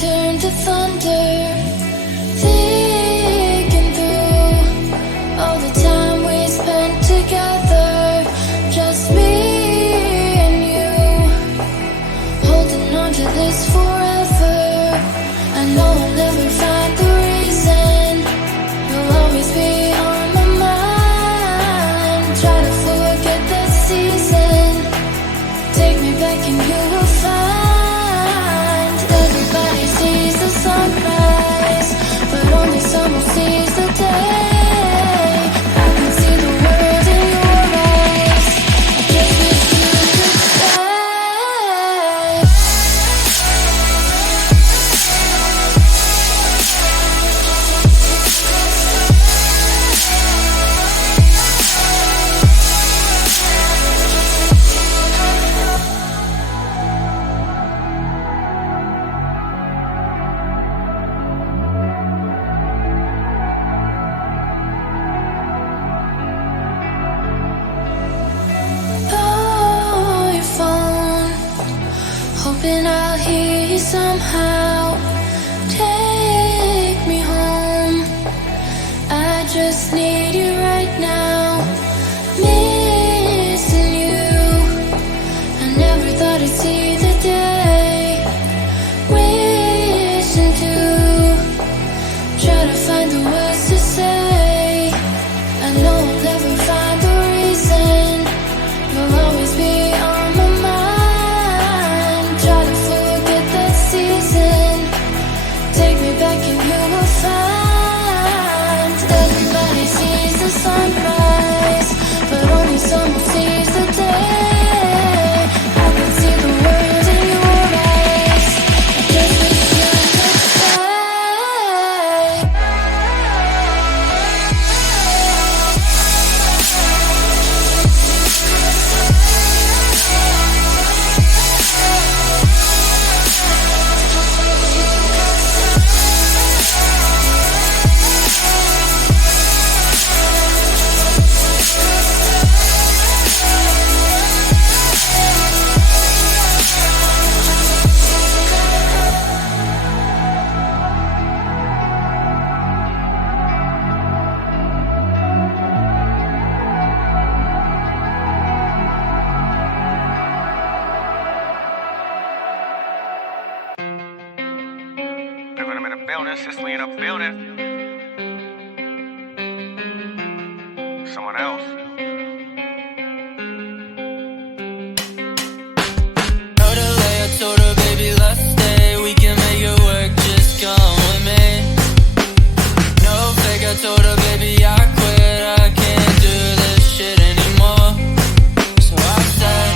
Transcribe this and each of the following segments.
turn to thunder, thinking through all the time we spent together, just me and you, holding on to this forever. I know I'll never find the reason, you'll always be on my mind. Try to forget that season, take me back and you will find. Everybody sees the sunrise, but only someone sees the day. I can see the world in your eyes, I just wish you could stay. Oh, your phone, hoping I'll hear you somehow. Take me home, I just need you right now. Missing you, I never thought I'd see the day. Wishing to try to find the words to say. I know I'll never find the reason, you'll always be on my mind. Try to forget that season, take me back and you will find. Everybody sees the sunrise, but only someone sees the day. I can see the world in your eyes, I just wish you could stay. Living them in a building, Sicily in a building. Someone else. Wrote a letter, told her, baby, let's stay. We can make it work, just come with me. No fake, I told her, baby, I quit. I can't do this shit anymore. So I said,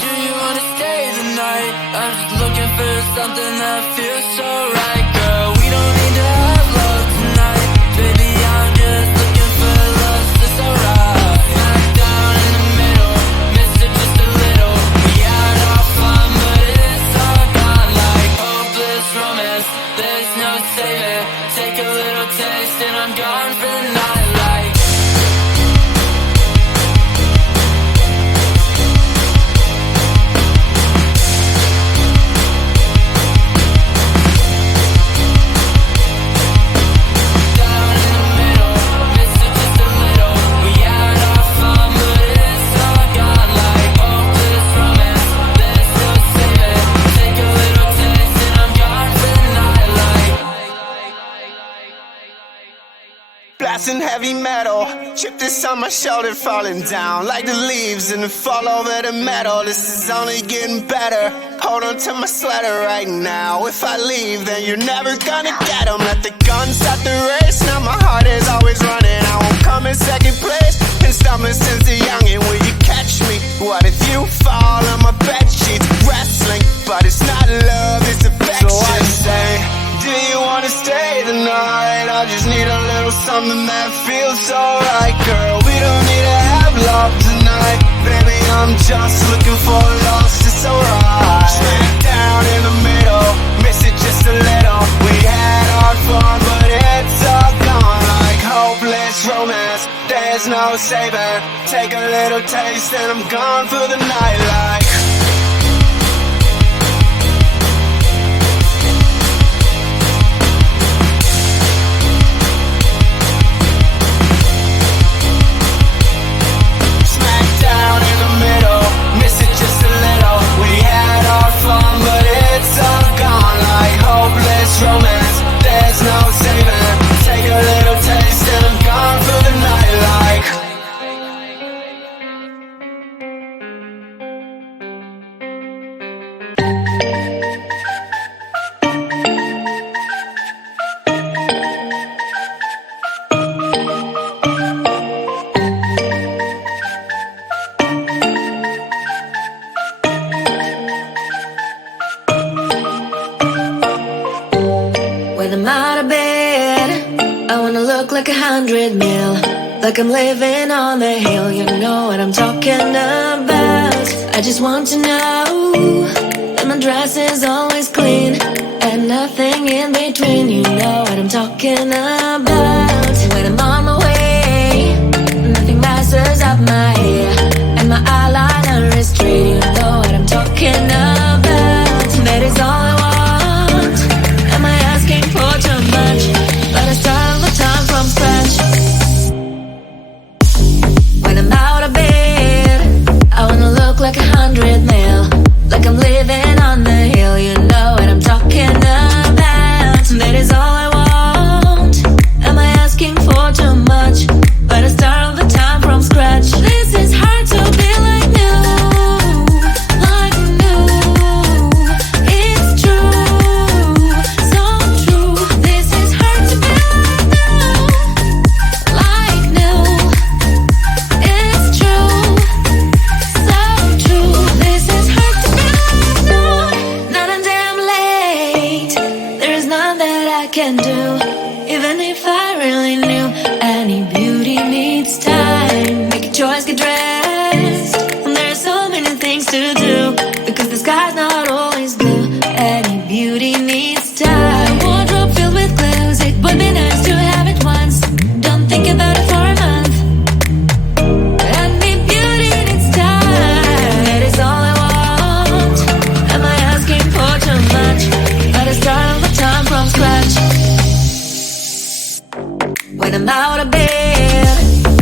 do you wanna stay the night? I'm just looking for something that feels so right, girl. We don't need to have love tonight, baby, I'm just looking for love, so it's alright. Smack down in the middle, missed it just a little. We had our fun, but it's all gone like hopeless romance. There's no saving, take a little taste and I'm gone for the night like. Down in the middle, missed it just a little. We had our fun, but it's all gone like hopeless romance. There's no saving, take a little taste and I'm gone for the night like. Blasting heavy metal, chip this on my shoulder, falling down like the leaves and the fall over the metal. This is only getting better. Hold on to my sweater right now. If I leave, then you're never gonna get 'em. Let the gun start the race. Now my heart is always running. I won't come in second place. Been stumbling since the youngin'. Will you catch me? What if you fall on my bed sheets? Wrestling, but it's not love, it's affection. So I say, do you wanna stay the night? I just need a little something that feels so right, girl. We don't need to have love tonight, baby, I'm just looking for love, it's alright. Smack down in the middle, miss it just a little. We had our fun, but it's all gone like hopeless romance. There's no saving, take a little taste and I'm gone for the night like. 100 mil, like I'm living on the hill. You know what I'm talking about. I just want to know that my dress is always clean and nothing in between. You know what I'm talking about. When I'm on my way, nothing messes up my hair, and my eyeliner is straight. You know what I'm talking about. That is all I want. Am I asking for too much? But I start all the time from scratch. When I'm out of bed, I wanna look like 100 mil, like I'm living on the hill. You know what I'm talking about. That is all I want. Am I asking for too much? But I start all the time from scratch. This is hard to be like new, like new. It's true, so true. This is hard to be like new, it's true, so true. This is hard to be like new. Not a damn late. There is none that I can do, even if I really knew. Any beauty needs time. Make a choice, get dressed. And there are so many things to do, because the sky's not always blue. Any beauty needs time. Wardrobe filled with clues. It would be nice to have it once. Don't think about it for a month. Any beauty needs time. That is all I want. Am I asking for too much? But I start all the time from scratch. When I'm out of bed,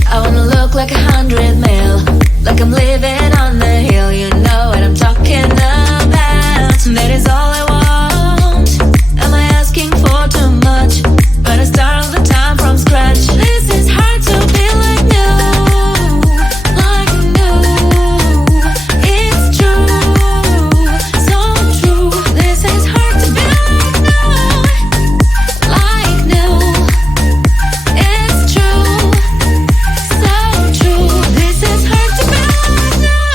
I wanna look like 100 mil, like I'm living on the hill. You know what I'm talking about. That is all I want. Am I asking for too much? But I start all the time from scratch. This is hard to be like new, like new. It's true, so true. This is hard to be like new, like new. It's true, so true. This is hard to be like new.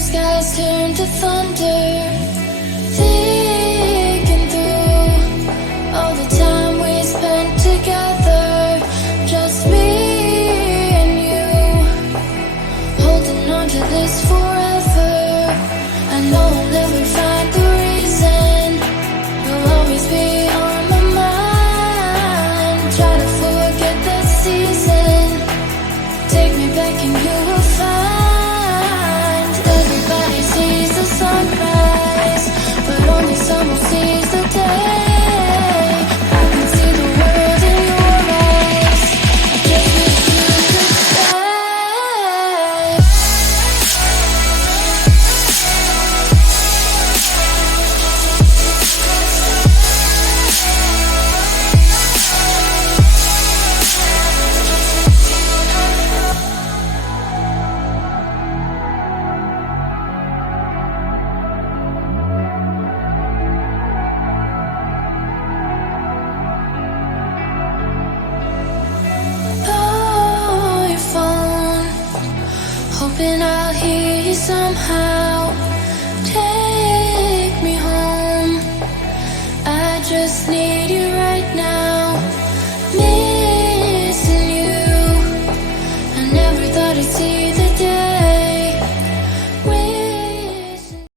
skies turn to thunder. Thinking through all the time we spent together, just me and you, holding on to this forever. I know I'll never find the reason, you'll always be on my mind. Try to forget the season, take me back and you will find. Everybody sees the sunrise, but only someone sees the day. I can see the world in your eyes, I just wish you could stay. Oh, your phone, hoping I'll hear you somehow.